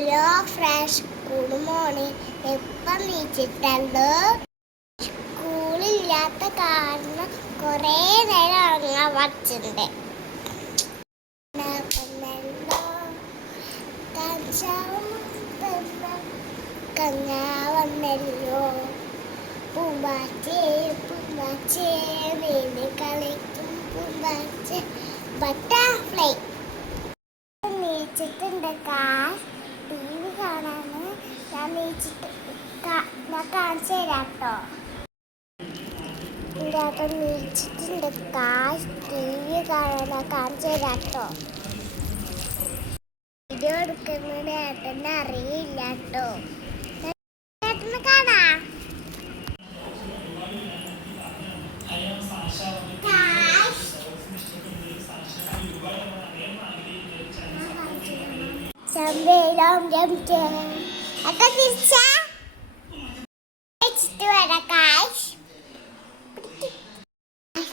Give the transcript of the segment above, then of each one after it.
Hello fresh good morning. എപ്പം നീച്ചിട്ടുണ്ട്. സ്കൂളില്ലാത്ത കാരണം കുറേ നേരം ഉറങ്ങാൻ പറ്റുന്നുണ്ട്. വന്നല്ലോ പൂമ്പാറ്റേ പൂമ്പാറ്റേ നീന്തി കളിക്കും പൂമ്പാറ്റേ ബട്ടർഫ്ലൈ. നീച്ചിട്ടുണ്ട് ടി വി കാണാന്. ഞാൻ നീച്ചിട്ട് ഞാൻ കാണിച്ചു തരാം കേട്ടോ. എൻ്റെ നീച്ചിട്ടുണ്ട് ടി വി കാണാൻ കാണിച്ചു തരാം കേട്ടോ. വീഡിയോ എടുക്കുന്നത് ഏട്ടനെ അറിയില്ല കേട്ടോ. ഏട്ടന് കാണാ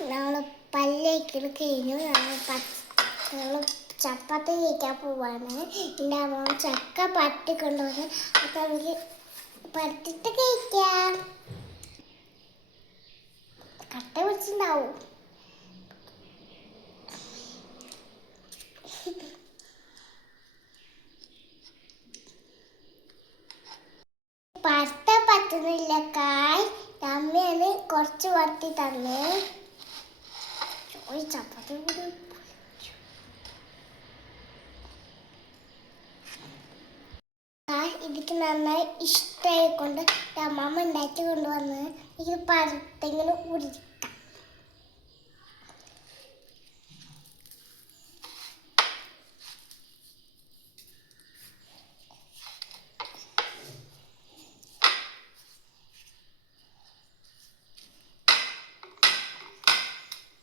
നമ്മള് പല്ലേക്കൽ കഴിഞ്ഞു. നമ്മള് ചപ്പാത്തി കഴിക്കാൻ പോവാണ്. എൻ്റെ അമ്മ ചക്ക പട്ടി കൊണ്ടുവന്ന് അപ്പൊ നമുക്ക് പരത്തിട്ട് കഴിക്കാം. കട്ട പിടിച്ചിട്ടുണ്ടാവും. പരത്ത പറ്റുന്നില്ല അമ്മയാണ് കുറച്ച് വട്ടി തന്നെ. ചപ്പാത്തി കൂടി എനിക്ക് നന്നായി ഇഷ്ടമായിക്കൊണ്ട് അമ്മമ്മ ഉണ്ടാക്കി കൊണ്ടുവന്ന് എനിക്ക് പരത്തെങ്കിലും ഉരുക്കാം.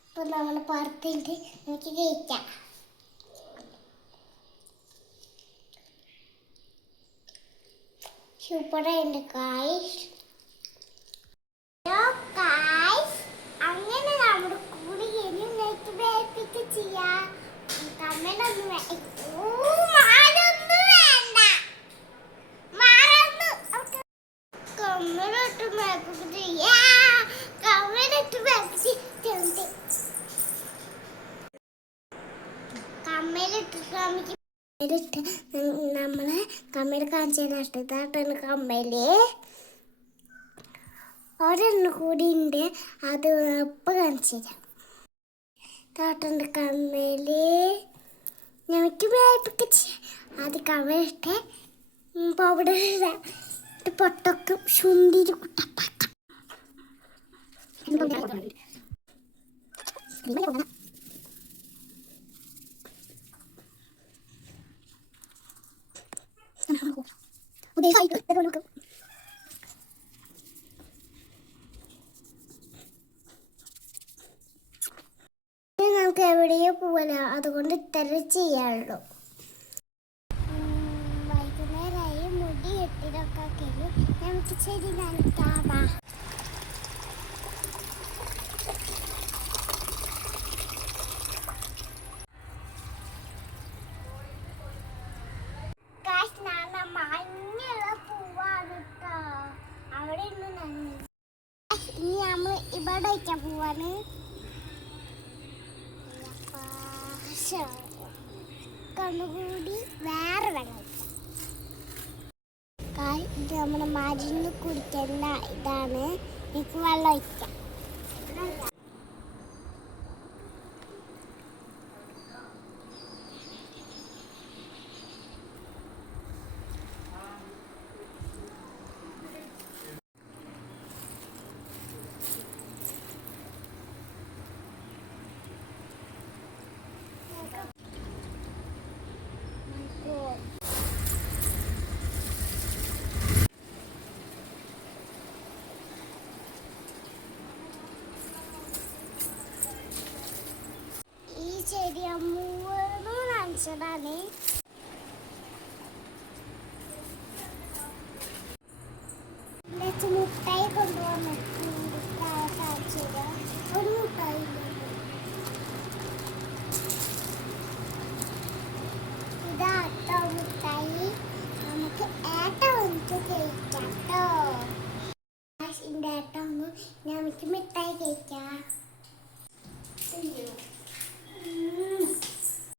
ഇപ്പൊ നമ്മൾ പരത്തിട്ട് നമുക്ക് കഴിക്കാം. സൂപ്പറായിട്ട് അങ്ങനെ നമ്മുടെ കൂടി ചെയ്യാം. കമ്മലൊന്നും കമ്മലിട്ട് മേക്കപ്പ് ചെയ്യാ. കമ്മലിട്ട് കമ്മലിട്ട് നമ്മള് കമ്മല് കാണിച്ചു നഷ്ടത്താട്ടാണ്. കമ്മല് ഒരെണ്ണം കൂടി ഉണ്ട്, അത് ഇപ്പം കാണിച്ചു തരാം. താട്ടുണ്ട് കമ്മല്. ഞമ്മക്ക് മേപ്പിക്ക് അത് കമ്മലിട്ട് പൗഡർ പൊട്ടൊക്കെ ചുണ്ടിരി കുട്ടപ്പാക്ക. നമുക്ക് എവിടെയോ പോവല, അതുകൊണ്ട് ഇത്ര ചെയ്യാറുള്ളൂ. വൈകുന്നേരമായി മുടി കെട്ടിടൊക്കെ കഴിഞ്ഞു. നമുക്ക് ശരി നനയ്ക്കാവാ. മഞ്ഞുള്ള പൂവാണ് കേട്ടോ. അവിടെ ഇന്ന് നന്ദി. ഇനി നമ്മൾ ഇവിടെ വയ്ക്കാൻ പോവാണ്. കണ്ണുകൂടി വേറെ വെള്ളം ഇത് നമ്മുടെ മരുന്ന് കുടിക്കുന്ന ഇതാണ്. എനിക്ക് വെള്ളം ഒഴിക്കാം. ശരി മൂന്ന് നനച്ചതാണ്. മുട്ടായി കൊണ്ടുപോകാൻ ഒരു മുട്ടായി ഇതാട്ടോ മുട്ടായി. നമുക്ക് മിഠായി കഴിക്കാം.